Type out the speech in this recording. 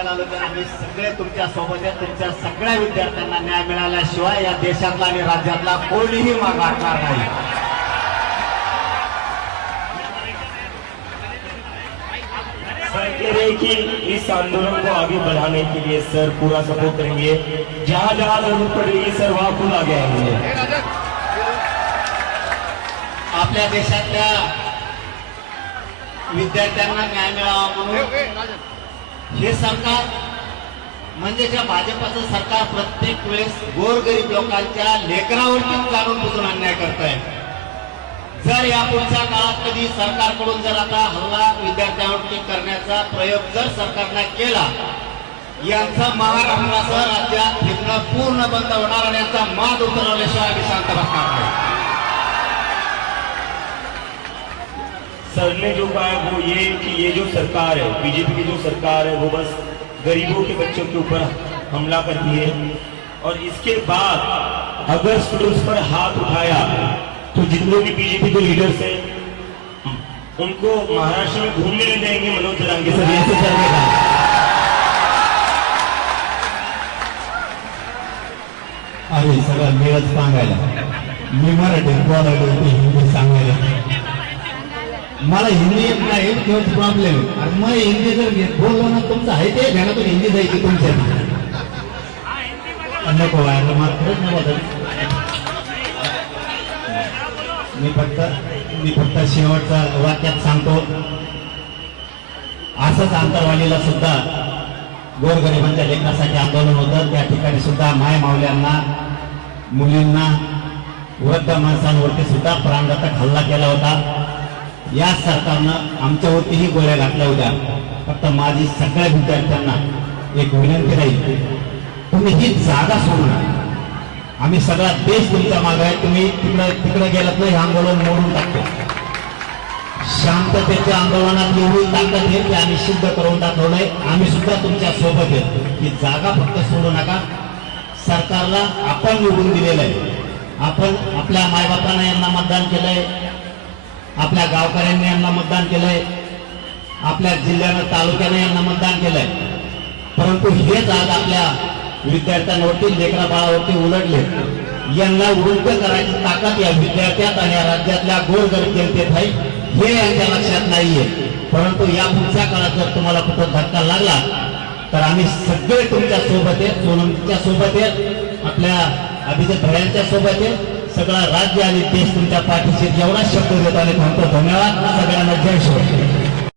सांगायला आलो तर आम्ही सगळे तुमच्या सोबत आहे. तुमच्या सगळ्या विद्यार्थ्यांना न्याय मिळाल्याशिवाय या देशातला आणि राज्यातला कोणीही मागे हटणार नाही. सर कह रहे कि इस आंदोलन को आगे बढ़ाने के लिए सर पूरा सपोर्ट करेंगे, जहां जहां जरूरत पड़ेगी सर वहां खुद आगे आएंगे. आपल्या देशातल्या विद्यार्थ्यांना न्याय मिळावा म्हणून हे सरकार म्हणजे ज्या भाजपचं सरकार प्रत्येक वेळेस गोरगरीब लोकांच्या लेकरावरती जाणून बुजून अन्याय करत आहे. जर या पुढच्या काळात कधी सरकारकडून जर आता हल्ला विद्यार्थ्यांवरती करण्याचा प्रयोग जर सरकारने केला, यांचा महाराष्ट्रासह राज्यात फिरणं पूर्ण बंद होणार आणि यांचा माज उतरवल्याशिवाय आम्ही शांत बसणार नाही. सर ने जो कहा वो ये कि ये जो सरकार है, बीजेपी की जो सरकार है, वो बस गरीबों के बच्चों के ऊपर हमला करती है. और इसके बाद अगर स्टूडेंट्स पर हाथ उठाया तो जितने भी बीजेपी के लीडर्स हैं उनको महाराष्ट्र में घूमने नहीं देंगे. मनोज जरांगे सर ऐसे करेगा. अरे सगळं मिळत सांगायला, मी मराठीत बोलायला होते, हिंदी सांगायला. मला हिंदी येत नाही तोच प्रॉब्लेम. आणि मग हिंदी जर बोललो ना तुमचं आहे ते ध्यानातून हिंदी जायची तुमच्या नको व्हायला मला खरंच नाही बोलत. मी फक्त शेवटचा वाक्यात सांगतो, असंच आंतरवालीला सुद्धा गोरगरिबांच्या लेकरासाठी आंदोलन होतं. त्या ठिकाणी सुद्धा माय मावल्यांना, मुलींना, वृद्ध माणसांवरती सुद्धा प्राणघातक हल्ला केला होता. या सरकारनं आमच्यावरतीही गोळ्या घातल्या होत्या. फक्त माझी सगळ्या विद्यार्थ्यांना एक विनंती राहील, तुम्ही ही जागा सोडू नका. आम्ही सगळा देश तुमच्या मागे आहे. तुम्ही तिकडे गेलात नाही, आंदोलन मोडून टाकतो. शांततेच्या आंदोलनात एवढी ताकद आहे की आम्ही सिद्ध करून दाखवलंय. आम्ही सुद्धा तुमच्या सोबत आहे. ही जागा फक्त सोडू नका. सरकारला आपण निवडून दिलेलं आहे. आपण आपल्या मायबापांना यांना मतदान केलंय, आपल्या गावकऱ्यांनी यांना मतदान केलंय, आपल्या जिल्ह्यानं तालुक्यानं यांना मतदान केलंय. परंतु हेच आज आपल्या विद्यार्थ्यांवरती, लेकरा बाळावरती उलटले. यांना उलट करायची ताकद या विद्यार्थ्यात आणि या राज्यातल्या गोरगरीब जनतेत आहे, हे यांच्या लक्षात नाहीये. परंतु या पुढच्या काळात जर तुम्हाला कुठं धक्का लागला तर आम्ही सगळे तुमच्या सोबत आहेत. सोनमच्या सोबत आहेत, आपल्या अभिजित भयांच्या सोबत आहे. सगळा राज्य आणि देश तुमच्या पाठीशी एवढा शब्द देतो आणि म्हणतो धन्यवाद. सगळ्यांना जय शिवराय.